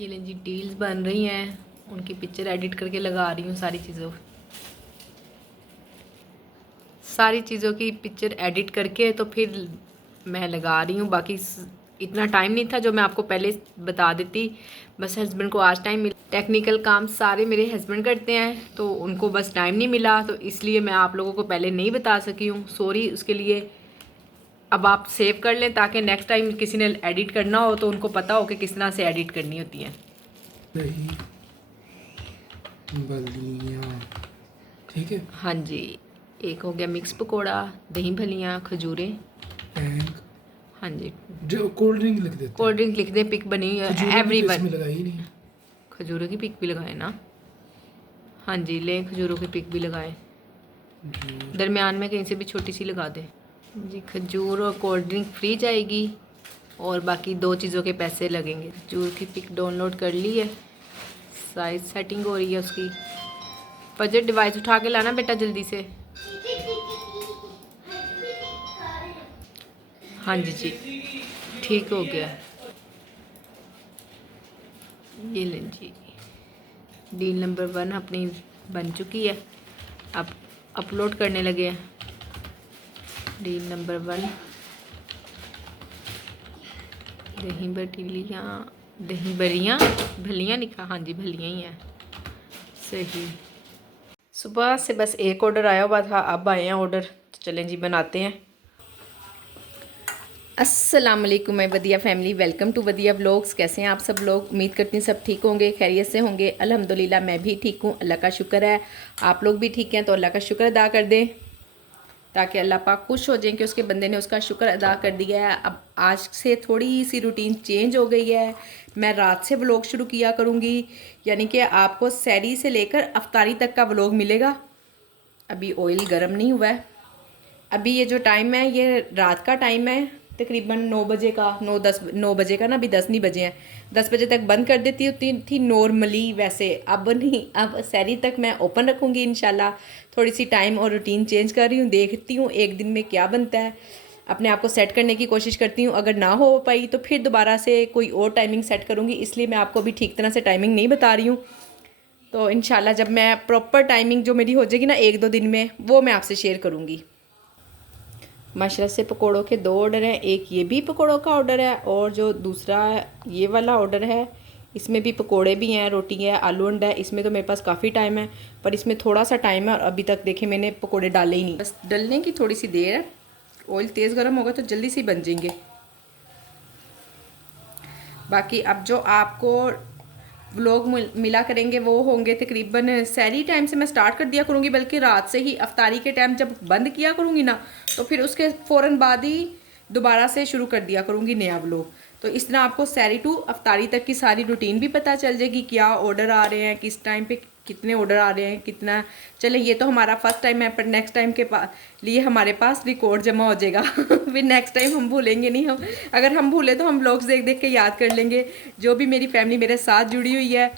ये लें जी डील्स बन रही हैं, उनकी पिक्चर एडिट करके लगा रही हूँ। सारी चीज़ों की पिक्चर एडिट करके तो फिर मैं लगा रही हूँ। बाकी इतना टाइम नहीं था जो मैं आपको पहले बता देती। बस हस्बैंड को आज टाइम मिला। टेक्निकल काम सारे मेरे हस्बैंड करते हैं तो उनको बस टाइम नहीं मिला, तो इसलिए मैं आप लोगों को पहले नहीं बता सकी हूँ। सॉरी उसके लिए। अब आप सेव कर लें ताकि नेक्स्ट टाइम किसी ने एडिट करना हो तो उनको पता हो कि किस तरह से एडिट करनी होती है। दही बलियाँ, ठीक है। हाँ जी, एक हो गया मिक्स पकौड़ा, दही भलियाँ, खजूरें। टैंक, हाँ जी, जो कोल्ड ड्रिंक लिख देते कोल्ड हैं। ड्रिंक लिख दें, पिक बनी हुई है खजूरों की तो एवरीवन। इसमें लगाई ही नहीं। खजूरों की पिक भी लगाए ना। हाँ जी, लें खजूरों की पिक भी लगाएं। खजूर, दरमियान में कहीं से भी छोटी सी लगा दें जी। खजूर और कोल्ड ड्रिंक फ्री जाएगी और बाकी दो चीज़ों के पैसे लगेंगे। खजूर की पिक डाउनलोड कर ली है, साइज सेटिंग हो रही है उसकी। फजर डिवाइस उठा के लाना बेटा जल्दी से। हाँ जी, ठीक हो गया। ये लें जी, डील नंबर 1 अपनी बन चुकी है। अब अपलोड करने लगे हैं। डील नंबर 1 दही बटीलियाँ, दही बरियाँ, भलियाँ लिखा। हाँ जी, भलियाँ ही हैं, सही। सुबह से बस एक ऑर्डर आया हुआ था, अब आए हैं ऑर्डर, तो चलें जी बनाते हैं। अस्सलाम वालेकुम मैं वदिया फैमिली, वेलकम टू वदिया व्लॉग्स। कैसे हैं आप सब लोग? उम्मीद करती हूँ सब ठीक होंगे, खैरियत से होंगे। अल्हम्दुलिल्लाह मैं भी ठीक हूँ, अल्लाह का शुक्र है। आप लोग भी ठीक हैं तो अल्लाह का शुक्र अदा कर दें ताकि अल्लाह पाक खुश हो जाएं कि उसके बंदे ने उसका शुक्र अदा कर दिया है। अब आज से थोड़ी सी रूटीन चेंज हो गई है। मैं रात से व्लॉग शुरू किया करूँगी, यानी कि आपको सहरी से लेकर अफ्तारी तक का व्लॉग मिलेगा। अभी ऑयल गर्म नहीं हुआ है। अभी ये जो टाइम है ये रात का टाइम है, तकरीबन 9 बजे का, 9 बजे का ना, अभी 10 नहीं बजे हैं। 10 बजे तक बंद कर देती होती थी नॉर्मली, वैसे अब नहीं, अब सहरी तक मैं ओपन रखूँगी इंशाल्लाह। थोड़ी सी टाइम और रूटीन चेंज कर रही हूँ, देखती हूँ एक दिन में क्या बनता है। अपने आप को सेट करने की कोशिश करती हूँ, अगर ना हो पाई तो फिर दोबारा से कोई और टाइमिंग सेट करूँगी। इसलिए मैं आपको अभी ठीक तरह से टाइमिंग नहीं बता रही हूँ। तो इंशाल्लाह जब मैं प्रॉपर टाइमिंग जो मेरी हो जाएगी ना 1-2 दिन में, वो मैं आपसे शेयर करूँगी। माशाल्लाह से पकोड़ों के 2 ऑर्डर हैं। एक ये भी पकोड़ों का ऑर्डर है और जो दूसरा ये वाला ऑर्डर है इसमें भी पकोड़े भी हैं, रोटी है, आलू अंडा है। इसमें तो मेरे पास काफ़ी टाइम है, पर इसमें थोड़ा सा टाइम है और अभी तक देखे मैंने पकोड़े डाले ही नहीं। बस डलने की थोड़ी सी देर है। ऑयल तेज़ गर्म होगा तो जल्दी से बन जाएंगे। बाकी अब जो आपको व्लॉग मिला करेंगे वो होंगे तकरीबन सहरी टाइम से मैं स्टार्ट कर दिया करूँगी, बल्कि रात से ही अफ्तारी के टाइम जब बंद किया करूँगी ना, तो फिर उसके फ़ौरन बाद ही दोबारा से शुरू कर दिया करूँगी नया व्लॉग। तो इस तरह आपको सहरी टू अफ्तारी तक की सारी रूटीन भी पता चल जाएगी, क्या ऑर्डर आ रहे हैं, किस टाइम पे कितने ऑर्डर आ रहे हैं, कितना। चले ये तो हमारा फर्स्ट टाइम है, पर नेक्स्ट टाइम के लिए हमारे पास रिकॉर्ड जमा हो जाएगा। फिर नेक्स्ट टाइम हम भूलेंगे नहीं। हम अगर हम भूले तो हम व्लॉग्स देख देख के याद कर लेंगे। जो भी मेरी फैमिली मेरे साथ जुड़ी हुई है,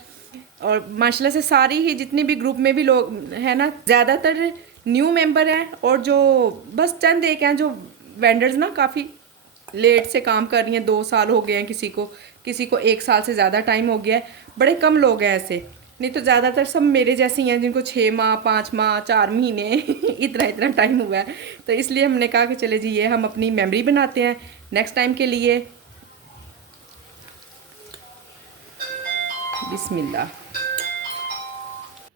और माशाल्लाह से सारी ही जितने भी ग्रुप में भी लोग हैं ना, ज़्यादातर न्यू मेंबर हैं, और जो बस चंद एक हैं जो वेंडर्स ना काफ़ी लेट से काम कर रही हैं। 2 साल हो गए हैं किसी को 1 साल से ज़्यादा टाइम हो गया है। बड़े कम लोग हैं ऐसे, नहीं तो ज़्यादातर सब मेरे जैसे ही हैं जिनको 6 माह, 5 माह, 4 महीने इतना इतना टाइम हुआ है। तो इसलिए हमने कहा कि चले जी ये हम अपनी मेमोरी बनाते हैं नेक्स्ट टाइम के लिए। बिस्मिल्लाह।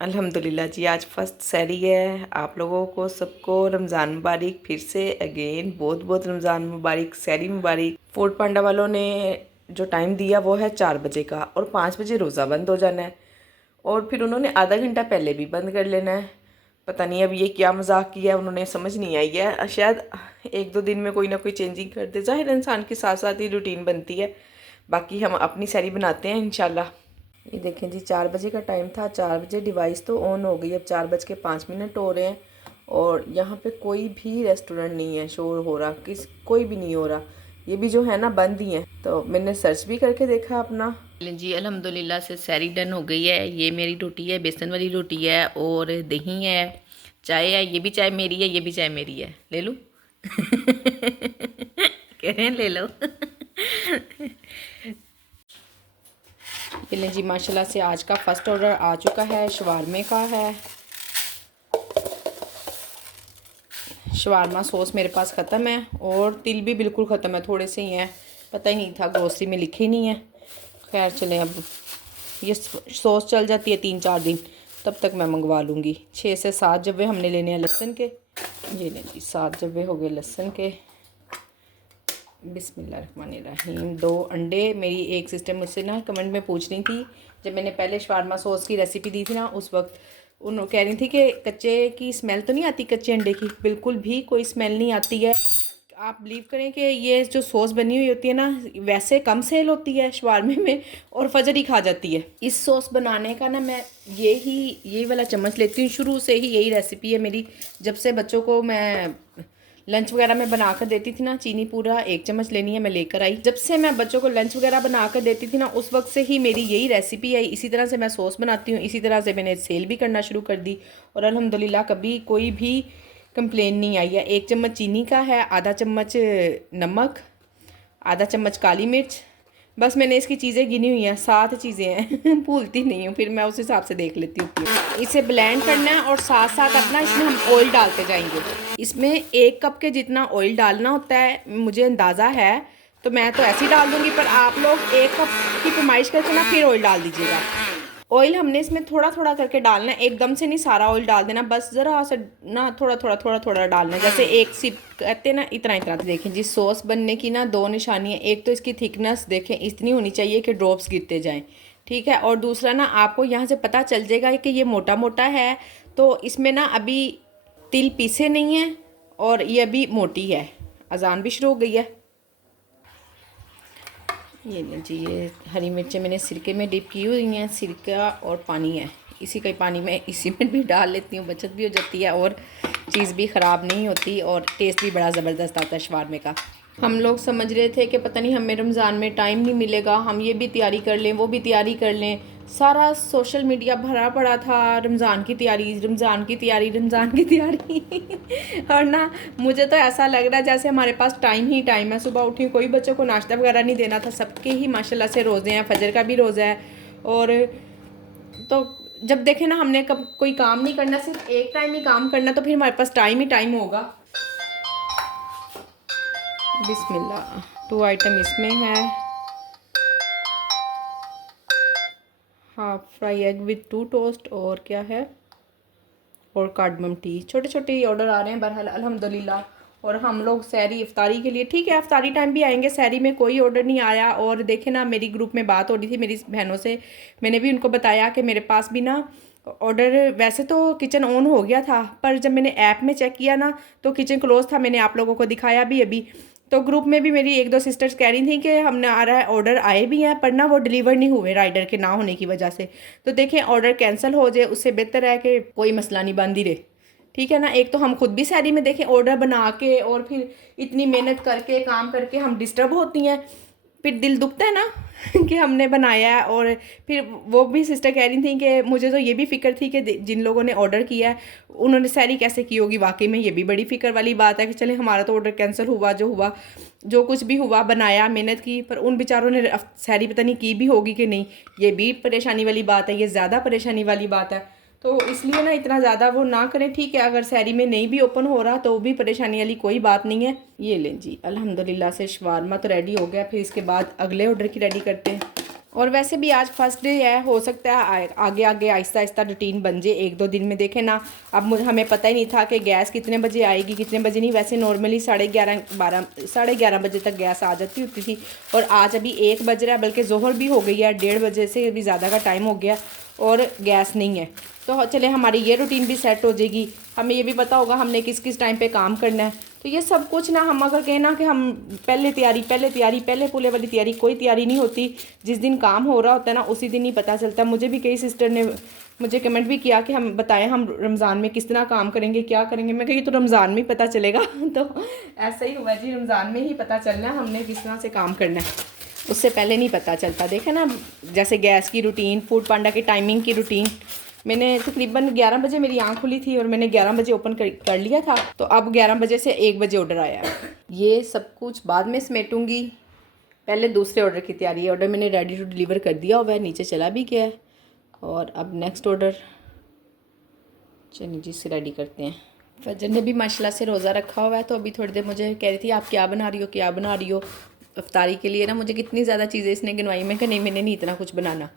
अल्हम्दुलिल्लाह जी, आज फर्स्ट सहरी है। आप लोगों को सबको रमज़ान मुबारक। फिर से अगेन बहुत बहुत रमज़ान मुबारक, सहरी मुबारक। फूड पांडा वालों ने जो टाइम दिया वो है 4 बजे का, और 5 बजे रोज़ा बंद हो जाना है, और फिर उन्होंने आधा घंटा पहले भी बंद कर लेना है। पता नहीं अब ये क्या मजाक किया है, उन्होंने समझ नहीं आई है। शायद 1-2 दिन में कोई ना कोई चेंजिंग कर दे। ज़ाहिर इंसान के साथ साथ ही रूटीन बनती है। बाकी हम अपनी सहरी बनाते हैं इंशाल्लाह। ये देखें जी, 4 बजे का टाइम था, 4 बजे डिवाइस तो ऑन हो गई। अब 4:05 हो रहे हैं और यहाँ पे कोई भी रेस्टोरेंट नहीं है शोर हो रहा, कोई भी नहीं हो रहा। ये भी जो है ना बंद ही है। तो मैंने सर्च भी करके देखा अपना। जी अल्हम्दुलिल्लाह से सहरी डन हो गई है। ये मेरी रोटी है, बेसन वाली रोटी है, और दही है, चाय है। ये भी चाय मेरी है, ये भी चाय मेरी है। ले लूँ? कह रहे हैं ले लो। चलें जी, माशाल्लाह से आज का फ़र्स्ट ऑर्डर आ चुका है, शवारमे का है। शवारमा सॉस मेरे पास ख़त्म है और तिल भी बिल्कुल ख़त्म है, थोड़े से ही हैं, पता ही नहीं था, ग्रोसरी में लिखे ही नहीं है। खैर चलें, अब ये सॉस चल जाती है 3-4 दिन, तब तक मैं मंगवा लूँगी। 6 से 7 जब्बे हमने लेने हैं लहसुन के। ये लें जी, 7 जब्बे हो गए लहसुन के। बिस्मिल्लाहिर्रहमानिर्रहीम। 2 अंडे। मेरी एक सिस्टर मुझसे ना कमेंट में पूछ रही थी, जब मैंने पहले शवारमा सॉस की रेसिपी दी थी ना, उस वक्त उन कह रही थी कि कच्चे की स्मेल तो नहीं आती कच्चे अंडे की? बिल्कुल भी कोई स्मेल नहीं आती है। आप बिलीव करें कि ये जो सॉस बनी हुई होती है ना, वैसे कम सेल होती है शवारमे में और फजर ही खा जाती है। इस सॉस बनाने का ना मैं यही वाला चम्मच लेती हूँ, शुरू से ही यही रेसिपी है मेरी। जब से बच्चों को मैं लंच वगैरह में बना कर देती थी ना, चीनी पूरा 1 चम्मच लेनी है, मैं लेकर आई। जब से मैं बच्चों को लंच वगैरह बना कर देती थी ना, उस वक्त से ही मेरी यही रेसिपी है। इसी तरह से मैं सॉस बनाती हूँ, इसी तरह से मैंने सेल भी करना शुरू कर दी और अल्हम्दुलिल्लाह कभी कोई भी कंप्लेन नहीं आई है। 1 चम्मच चीनी का है, आधा चम्मच नमक, आधा चम्मच काली मिर्च, बस मैंने इसकी चीज़ें गिनी हुई हैं, 7 चीज़ें हैं भूलती नहीं हूँ, फिर मैं उस हिसाब से देख लेती हूँ। इसे ब्लेंड करना है और साथ साथ अपना इसमें हम ऑयल डालते जाएंगे। इसमें 1 कप के जितना ऑयल डालना होता है, मुझे अंदाज़ा है, तो मैं तो ऐसे ही डाल दूँगी, पर आप लोग 1 कप की फरमाइश करके ना फिर ऑयल डाल दीजिएगा। ऑयल हमने इसमें थोड़ा थोड़ा करके डालना है, एकदम से नहीं सारा ऑयल डाल देना, बस ज़रा सा ना थोड़ा डालना है, जैसे 1 सिप कहते हैं ना, इतना इतना। देखें जी, सॉस बनने की ना 2 निशानी है। एक तो इसकी थिकनेस देखें, इतनी होनी चाहिए कि ड्रॉप्स गिरते जाएं, ठीक है। और दूसरा ना, आपको यहाँ से पता चल जाएगा कि ये मोटा मोटा है, तो इसमें ना अभी तिल पीसे नहीं है और ये अभी मोटी है। अजान भी शुरू हो गई है। ये नहीं जी, ये हरी मिर्चें मैंने सिरके में डिप की हुई हैं, सिरका और पानी है, इसी का पानी में इसी में भी डाल लेती हूँ, बचत भी हो जाती है और चीज़ भी ख़राब नहीं होती और टेस्ट भी बड़ा ज़बरदस्त आता है शवारमे का। हम लोग समझ रहे थे कि पता नहीं हमें रमज़ान में टाइम नहीं मिलेगा, हम ये भी तैयारी कर लें, वो भी तैयारी कर लें। सारा सोशल मीडिया भरा पड़ा था, रमज़ान की तैयारी, रमज़ान की तैयारी, रमज़ान की तैयारी और ना मुझे तो ऐसा लग रहा है जैसे हमारे पास टाइम ही टाइम है। सुबह उठी, कोई बच्चों को नाश्ता वगैरह नहीं देना था, सबके ही माशाल्लाह से रोज़े हैं, फजर का भी रोज़ा है। और तो जब देखें ना, हमने कब कोई काम नहीं करना, सिर्फ एक टाइम ही काम करना, तो फिर हमारे पास टाइम ही टाइम होगा। बिस्मिल्लाह। 2 आइटम इसमें है, half fry egg with 2 toast, और क्या है, और कार्डमम टी। छोटे छोटे ही ऑर्डर आ रहे हैं बहरहाल अल्हम्दुलिल्लाह। और हम लोग सहरी इफ्तारी के लिए, ठीक है इफ्तारी टाइम भी आएंगे, सहरी में कोई ऑर्डर नहीं आया। और देखे ना, मेरी ग्रुप में बात हो रही थी मेरी बहनों से, मैंने भी उनको बताया कि मेरे पास भी ना ऑर्डर, वैसे तो किचन ऑन हो गया था, पर जब मैंने ऐप में चेक किया ना तो किचन क्लोज था। मैंने आप लोगों को दिखाया भी अभी। तो ग्रुप में भी मेरी 1-2 सिस्टर्स कह रही थी कि हमने आ रहा है, ऑर्डर आए भी हैं, पर ना वो डिलीवर नहीं हुए राइडर के ना होने की वजह से। तो देखें, ऑर्डर कैंसिल हो जाए उससे बेहतर है कि कोई मसला नहीं, बंद ही रहे, ठीक है ना। एक तो हम खुद भी सहरी में देखें ऑर्डर बना के और फिर इतनी मेहनत करके काम करके हम डिस्टर्ब होती हैं, फिर दिल दुखता है ना कि हमने बनाया है। और फिर वो भी सिस्टर कह रही थी कि मुझे तो ये भी फ़िक्र थी कि जिन लोगों ने ऑर्डर किया है उन्होंने सहरी कैसे की होगी। वाकई में ये भी बड़ी फ़िक्र वाली बात है कि चले हमारा तो ऑर्डर कैंसिल हुआ, जो हुआ, जो कुछ भी हुआ, बनाया, मेहनत की, पर उन बेचारों ने सहरी पता नहीं की भी होगी कि नहीं। ये भी परेशानी वाली बात है, ये ज़्यादा परेशानी वाली बात है। तो इसलिए ना इतना ज़्यादा वो ना करें, ठीक है। अगर सहरी में नहीं भी ओपन हो रहा तो भी परेशानी वाली कोई बात नहीं है। ये लें जी, अल्हम्दुलिल्लाह से शवारमा तो रेडी हो गया, फिर इसके बाद अगले ऑर्डर की रेडी करते हैं। और वैसे भी आज फर्स्ट डे है, हो सकता है आगे आगे आहिस्ता आहिस्ता रूटीन बन जाए 1-2 दिन में। देखें ना, अब हमें पता ही नहीं था कि गैस कितने बजे आएगी, कितने बजे नहीं। वैसे नॉर्मली 11:30 बजे तक गैस आ जाती होती थी, और आज अभी 1 बज रहा है, बल्कि जोहर भी हो गई है, 1:30 बजे से भी ज़्यादा का टाइम हो गया और गैस नहीं है। तो चले हमारी ये रूटीन भी सेट हो जाएगी, हमें ये भी पता होगा हमने किस किस टाइम पे काम करना है। तो ये सब कुछ ना, हम अगर कहना कि हम पहले पुले वाली तैयारी, कोई तैयारी नहीं होती। जिस दिन काम हो रहा होता है ना, उसी दिन ही पता चलता है। मुझे भी कई सिस्टर ने मुझे कमेंट भी किया कि हम बताएं हम रमज़ान में किस तरह काम करेंगे, क्या करेंगे। मैं कही तो रमज़ान में ही पता चलेगा तो ऐसा ही हुआ जी, रमज़ान में ही पता चलना है हमने किस तरह से काम करना है, उससे पहले नहीं पता चलता। देखें ना, जैसे गैस की रूटीन, फूड पांडा की टाइमिंग की रूटीन, मैंने तकरीबन 11 बजे मेरी आँख खुली थी और मैंने 11 बजे ओपन कर लिया था। तो अब 11 बजे से 1 बजे ऑर्डर आया है। ये सब कुछ बाद में समेटूंगी, पहले दूसरे ऑर्डर की तैयारी है। ऑर्डर मैंने रेडी टू डिलीवर कर दिया हुआ है, नीचे चला भी गया है। और अब नेक्स्ट ऑर्डर चलिए जी से रेडी करते हैं। फजर ने भी माशाल्लाह से रोज़ा रखा हुआ है, तो अभी थोड़ी देर मुझे कह रही थी आप क्या बना रही हो, क्या बना रही हो। इफ्तारी के लिए ना मुझे कितनी ज़्यादा चीज़ें इसने गिनवाई। मैं कहा नहीं, मैंने नहीं इतना कुछ बनाना,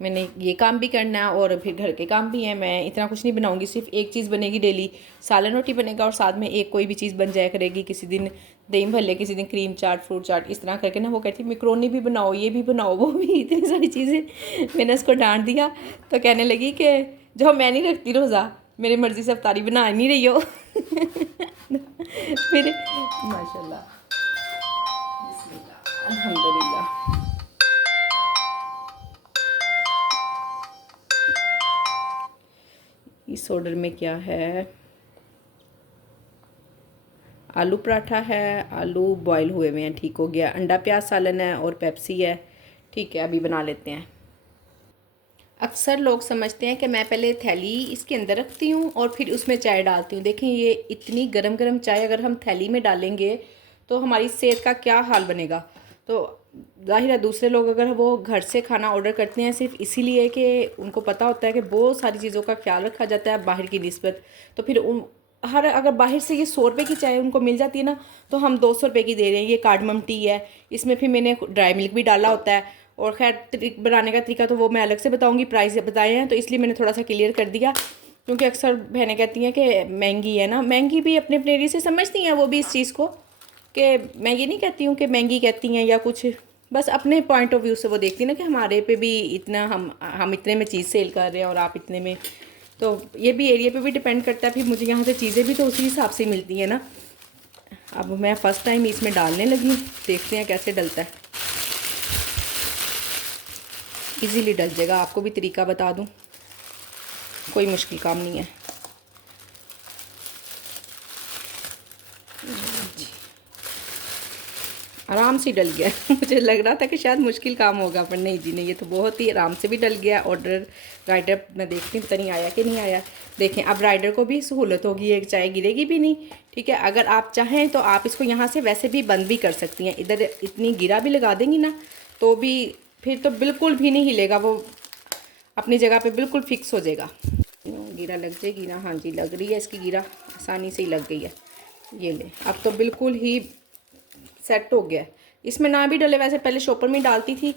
मैंने ये काम भी करना है और फिर घर के काम भी हैं, मैं इतना कुछ नहीं बनाऊंगी। सिर्फ एक चीज़ बनेगी डेली, सालन रोटी बनेगा और साथ में एक कोई भी चीज़ बन जाया करेगी। किसी दिन दही भल्ले, किसी दिन क्रीम चाट, फ्रूट चाट, इस तरह करके ना वो कहती मैक्रोनी भी बनाओ, ये भी बनाओ, वो भी, इतनी सारी चीज़ें। मैंने उसको डांट दिया तो कहने लगी कि जो मैं नहीं रखती रोज़ा, मेरी मर्ज़ी से इफ्तारी बना नहीं रही हो। फिर माशाल्लाह, बिस्मिल्लाह, अल्हम्दुलिल्लाह। इस ऑर्डर में क्या है, आलू पराठा है, आलू बॉयल हुए हुए हैं, ठीक हो गया। अंडा प्याज सालन है और पेप्सी है, ठीक है। अभी बना लेते हैं। अक्सर लोग समझते हैं कि मैं पहले थैली इसके अंदर रखती हूँ और फिर उसमें चाय डालती हूँ। देखें ये इतनी गरम गरम चाय अगर हम थैली में डालेंगे तो हमारी सेहत का क्या हाल बनेगा। तो ज़ाहिर है दूसरे लोग अगर वो घर से खाना ऑर्डर करते हैं सिर्फ इसीलिए कि उनको पता होता है कि बहुत सारी चीज़ों का ख्याल रखा जाता है बाहर की निस्बत, तो फिर अगर बाहर से ये 100 रुपये की चाय उनको मिल जाती है ना, तो हम 200 रुपये की दे रहे हैं। ये कार्डमम टी है, इसमें फिर मैंने ड्राई मिल्क भी डाला होता है। और खैर बनाने का तरीका तो वो मैं अलग से बताऊंगी, प्राइस बताए हैं तो इसलिए मैंने थोड़ा सा क्लियर कर दिया, क्योंकि अक्सर बहनें कहती हैं कि महंगी है ना। महंगी भी अपने अपने एरिया से समझती हैं वो भी इस चीज़ को, कि मैं ये नहीं कहती हूँ कि महंगी कहती हैं या कुछ, बस अपने पॉइंट ऑफ व्यू से वो देखती हैं ना कि हमारे पे भी इतना, हम इतने में चीज़ सेल कर रहे हैं और आप इतने में। तो ये भी एरिया पे भी डिपेंड करता है। फिर मुझे यहाँ से चीज़ें भी तो उसी हिसाब से मिलती हैं ना। अब मैं फ़र्स्ट टाइम इसमें डालने लगी, देखते हैं कैसे डलता है। इजीली डल जाएगा, आपको भी तरीका बता दूं, कोई मुश्किल काम नहीं है। आराम से डल गया। मुझे लग रहा था कि शायद मुश्किल काम होगा, पर नहीं जी नहीं, ये तो बहुत ही आराम से भी डल गया। ऑर्डर राइडर मैं देखती हूँ पता नहीं आया कि नहीं आया। देखें अब राइडर को भी सहूलत होगी, एक चाय गिरेगी भी नहीं, ठीक है। अगर आप चाहें तो आप इसको यहाँ से वैसे भी बंद भी कर सकती हैं। इधर इतनी गिरा भी लगा देंगी ना तो भी फिर तो बिल्कुल भी नहीं हिलेगा, वो अपनी जगह पे बिल्कुल फिक्स हो जाएगा। गिरा लग जाएगी ना, हाँ जी लग रही है, इसकी गिरा आसानी से ही लग गई है। ये ले, अब तो बिल्कुल ही सेट हो गया। इसमें ना भी डले, वैसे पहले शॉपर में डालती थी,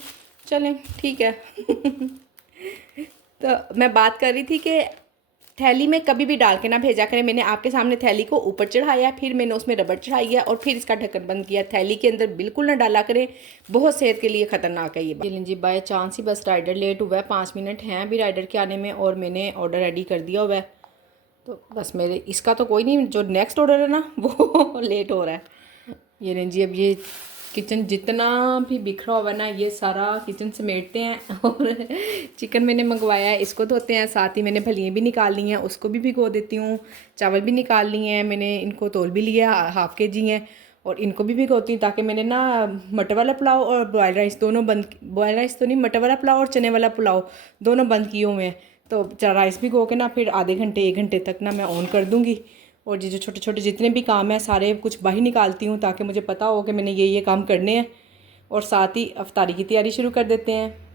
चलें ठीक है। तो मैं बात कर रही थी कि थैली में कभी भी डाल के ना भेजा करें। मैंने आपके सामने थैली को ऊपर चढ़ाया, फिर मैंने उसमें रबड़ चढ़ाई है और फिर इसका ढक्कन बंद किया। थैली के अंदर बिल्कुल ना डाला करें, बहुत सेहत के लिए ख़तरनाक है ये। चलें जी, बाय चांस ही बस राइडर लेट हुआ है, 5 मिनट हैं अभी राइडर के आने में और मैंने ऑर्डर रेडी कर दिया हुआ है। तो बस मेरे इसका तो कोई नहीं, जो नेक्स्ट ऑर्डर है ना वो लेट हो रहा है। ये लें जी, अब ये किचन जितना भी बिखरा हुआ ना ये सारा किचन समेटते हैं। और चिकन मैंने मंगवाया है, इसको धोते हैं, साथ ही मैंने फलियाँ भी निकाल ली हैं, उसको भी भिगो देती हूँ। चावल भी निकाल लिए हैं मैंने, इनको तोल भी लिया, ½ kg हैं और इनको भी भिगोती हूँ, ताकि मैंने ना मटर वाला पुलाव और बॉयल राइस दोनों बंद, बॉयल राइस तो नहीं, मटर वाला पुलाव और चने वाला पुलाव दोनों बंद किए हुए हैं। तो राइस भिगो के ना फिर आधे घंटे 1 घंटे तक ना मैं ऑन कर दूँगी। और जो छोटे छोटे जितने भी काम हैं सारे कुछ बाहर निकालती हूँ, ताकि मुझे पता हो कि मैंने ये काम करने हैं। और साथ ही इफ्तारी की तैयारी शुरू कर देते हैं।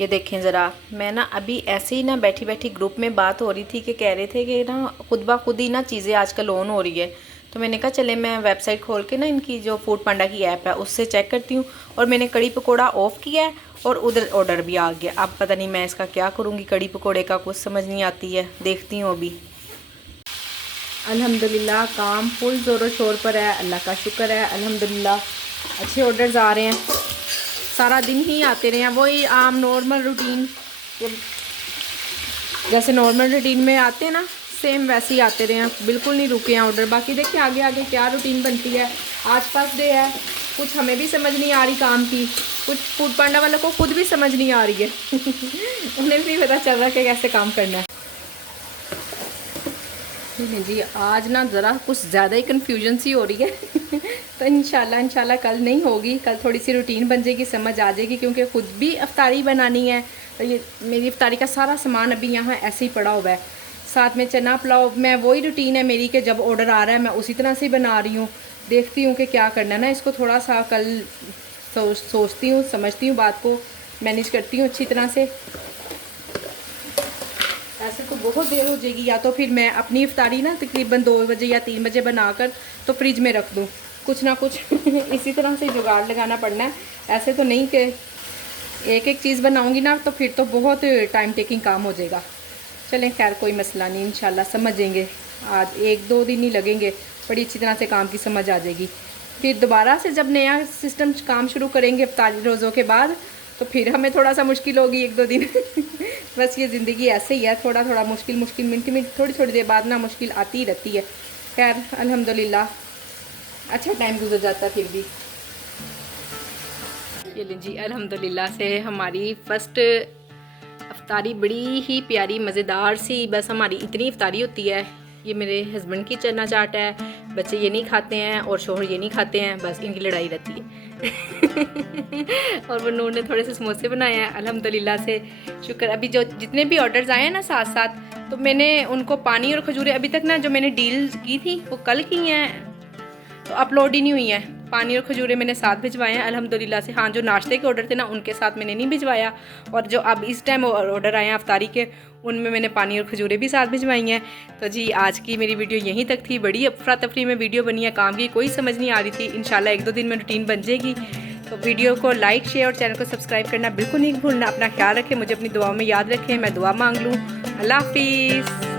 ये देखें ज़रा, मैं ना अभी ऐसे ही ना बैठी बैठी ग्रुप में बात हो रही थी कि कह रहे थे कि ना खुद ब खुद ही ना चीज़ें आजकल ऑन हो रही है। तो मैंने कहा चले मैं वेबसाइट खोल के ना इनकी जो फूड पांडा की ऐप है उससे चेक करती हूँ। और मैंने कड़ी पकौड़ा ऑफ़ किया है और उधर ऑर्डर भी आ गया। अब पता नहीं मैं इसका क्या करूँगी, कड़ी पकौड़े का कुछ समझ नहीं आती है, देखती हूँ अभी। अल्हम्दुलिल्लाह काम फुल ज़ोरों शोर पर है, अल्लाह का शुक्र है। अल्हम्दुलिल्लाह अच्छे ऑर्डर्स आ रहे हैं, सारा दिन ही आते रहे हैं। वही आम नॉर्मल रूटीन, जैसे नॉर्मल रूटीन में आते हैं ना सेम वैसे ही आते रहे हैं, बिल्कुल नहीं रुके हैं ऑर्डर। बाकी देखिए आगे आगे क्या रूटीन बनती है। आज फर्स्ट डे है, कुछ हमें भी समझ नहीं आ रही काम की, कुछ फूड पांडा वालों को खुद भी समझ नहीं आ रही है। उन्हें भी पता चल रहा है कि कैसे काम करना है। जी आज ना ज़रा कुछ ज़्यादा ही कन्फ्यूजन सी हो रही है। तो इंशाल्लाह कल नहीं होगी, कल थोड़ी सी रूटीन बन जाएगी, समझ आ जाएगी, क्योंकि ख़ुद भी इफ्तारी बनानी है। तो ये मेरी इफ्तारी का सारा सामान अभी यहाँ ऐसे ही पड़ा हुआ है, साथ में चना पुलाव। मैं वही रूटीन है मेरी कि जब ऑर्डर आ रहा है मैं उसी तरह से ही बना रही हूँ। देखती हूँ कि क्या करना है ना, इसको थोड़ा सा कल सोचती हूँ, समझती हूँ बात को, मैनेज करती हूँ अच्छी तरह से। ऐसे तो बहुत देर हो जाएगी, या तो फिर मैं अपनी इफ्तारी ना तकरीबन 2 बजे या 3 बजे बनाकर तो फ्रिज में रख दूँ, कुछ ना कुछ इसी तरह से जुगाड़ लगाना पड़ना है। ऐसे तो नहीं कि एक एक चीज़ बनाऊंगी ना तो फिर तो बहुत टाइम टेकिंग काम हो जाएगा। चलें खैर कोई मसला नहीं, इंशाल्लाह समझेंगे। आज 1-2 दिन ही लगेंगे, बड़ी अच्छी तरह से काम की समझ आ जाएगी। फिर दोबारा से जब नया सिस्टम काम शुरू करेंगे इफ्तारी रोज़ों के बाद तो फिर हमें थोड़ा सा मुश्किल होगी 1-2 दिन बस ये ज़िंदगी ऐसे ही है, थोड़ा थोड़ा मुश्किल मिनट थोड़ी थोड़ी देर बाद ना मुश्किल आती ही रहती है। खैर अल्हम्दुलिल्लाह अच्छा टाइम गुजर जाता है फिर भी। ये लीजिए जी अल्हम्दुलिल्लाह से हमारी फ़र्स्ट इफ्तारी बड़ी ही प्यारी मज़ेदार सी, बस हमारी इतनी इफ्तारी होती है। ये मेरे हस्बैंड की चना चाट है, बच्चे ये नहीं खाते हैं और शोहर ये नहीं खाते हैं, बस इनकी लड़ाई रहती है और वो नूर ने थोड़े से समोसे बनाए हैं अल्हम्दुलिल्लाह से शुक्र। अभी जो जितने भी ऑर्डर्स आए हैं ना साथ साथ, तो मैंने उनको पानी और खजूरें अभी तक ना जो मैंने डील की थी वो कल की हैं तो अपलोड ही नहीं हुई हैं। पानी और खजूरें मैंने साथ भिजवाए हैं अल्हम्दुलिल्लाह से। हाँ जो नाश्ते के ऑर्डर थे ना उनके साथ मैंने नहीं भिजवाया, और जो अब इस टाइम ऑर्डर आए हैं अफ्तारी के उनमें मैंने पानी और खजूरें भी साथ भिजवाई हैं। तो जी आज की मेरी वीडियो यहीं तक थी। बड़ी अफरा तफरी में वीडियो बनी है, काम की कोई समझ नहीं आ रही थी। इंशाल्लाह 1-2 दिन में रूटीन बन जाएगी। तो वीडियो को लाइक शेयर और चैनल को सब्सक्राइब करना बिल्कुल नहीं भूलना। अपना ख्याल रखें, मुझे अपनी दुआओं में याद रखें, मैं दुआ मांग लूँ। अल्लाह हाफिज़।